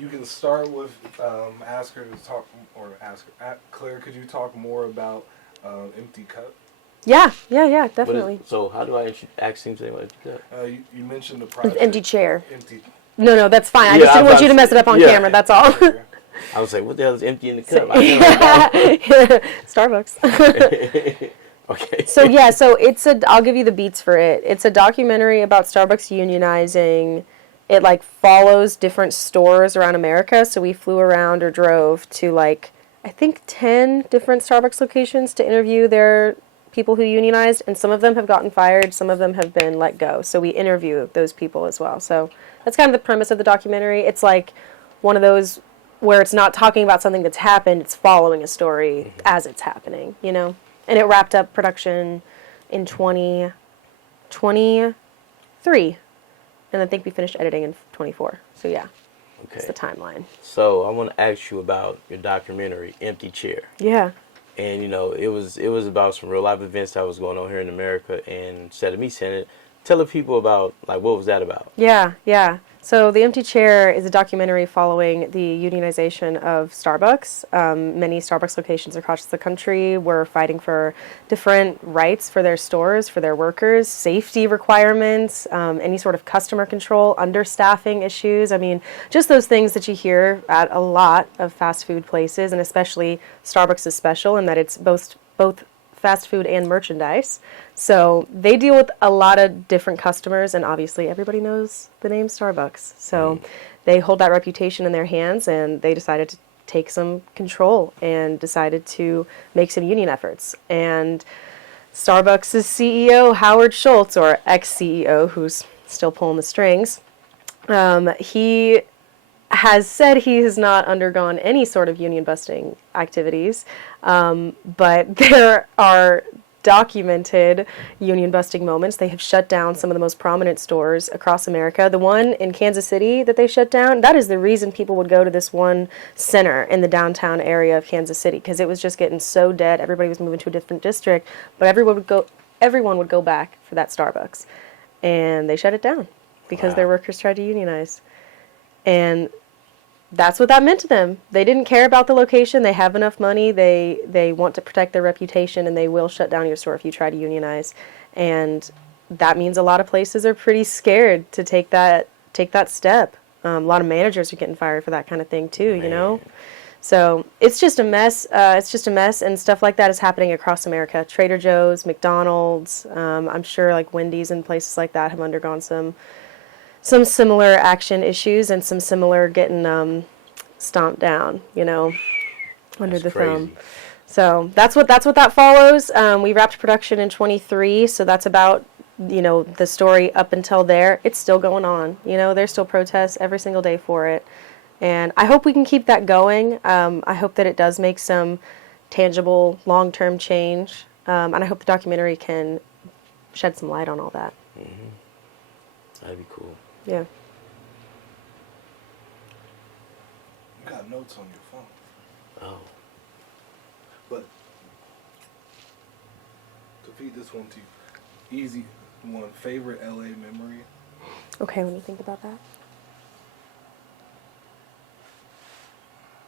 You can start with ask her to talk, or Claire. Could you talk more about Empty Cup? Yeah, What is, definitely. so how do I ask him something like that? You mentioned the With project. empty chair. Empty. No, that's fine. I Yeah, just I didn't was want you to about to mess it say- up on yeah. camera. That's all. I was like, what the hell is empty in the cup? I never Starbucks. Okay. So I'll give you the beats for it. It's a documentary about Starbucks unionizing. It like follows different stores around America. So we flew around or drove to like, I think 10 different Starbucks locations to interview their people who unionized, and some of them have gotten fired, some of them have been let go. So we interview those people as well. So that's kind of the premise of the documentary. It's like one of those where it's not talking about something that's happened, it's following a story as it's happening, you know? And it wrapped up production in 2023. And I think we finished editing in 24. So yeah, it's the Okay. timeline. So I want to ask you about your documentary, Empty Chair. Yeah. And it was about some real life events that was going on here in America. And instead of me saying it, tell the people about like what was that about? Yeah. So The Empty Chair is a documentary following the unionization of Starbucks. Many Starbucks locations across the country were fighting for different rights for their stores, for their workers, safety requirements, any sort of customer control, understaffing issues. I mean, just those things that you hear at a lot of fast food places, and especially Starbucks is special in that it's both fast food and merchandise. So they deal with a lot of different customers, and obviously everybody knows the name Starbucks. So they hold that reputation in their hands, and they decided to take some control and decided to make some union efforts. And Starbucks' CEO, Howard Schultz, or ex-CEO, who's still pulling the strings, he has said he has not undergone any sort of union busting activities, but there are documented union busting moments. They have shut down some of the most prominent stores across America. The one in Kansas City that they shut down, that is the reason people would go to this one center in the downtown area of Kansas City, because it was just getting so dead. Everybody was moving to a different district, but everyone would go back for that Starbucks. And they shut it down because their Wow. workers tried to unionize. And that's what that meant to them. They didn't care about the location. They have enough money. They want to protect their reputation, and they will shut down your store if you try to unionize. And that means a lot of places are pretty scared to take that step. A lot of managers are getting fired for that kind of thing too, you know? Man. So it's just a mess. And stuff like that is happening across America. Trader Joe's, McDonald's, I'm sure like Wendy's and places like that have undergone some similar action issues and some similar getting stomped down, you know, under That's the crazy. thumb. So that's what that follows. We wrapped production in 23, so that's about, you know, the story up until there. It's still going on. You know, there's still protests every single day for it. And I hope we can keep that going. I hope that it does make some tangible long-term change. And I hope the documentary can shed some light on all that. That'd be cool. Yeah. You got notes on your phone, Oh. but to feed this one to you, easy one. Favorite LA memory? Okay, let me think about that.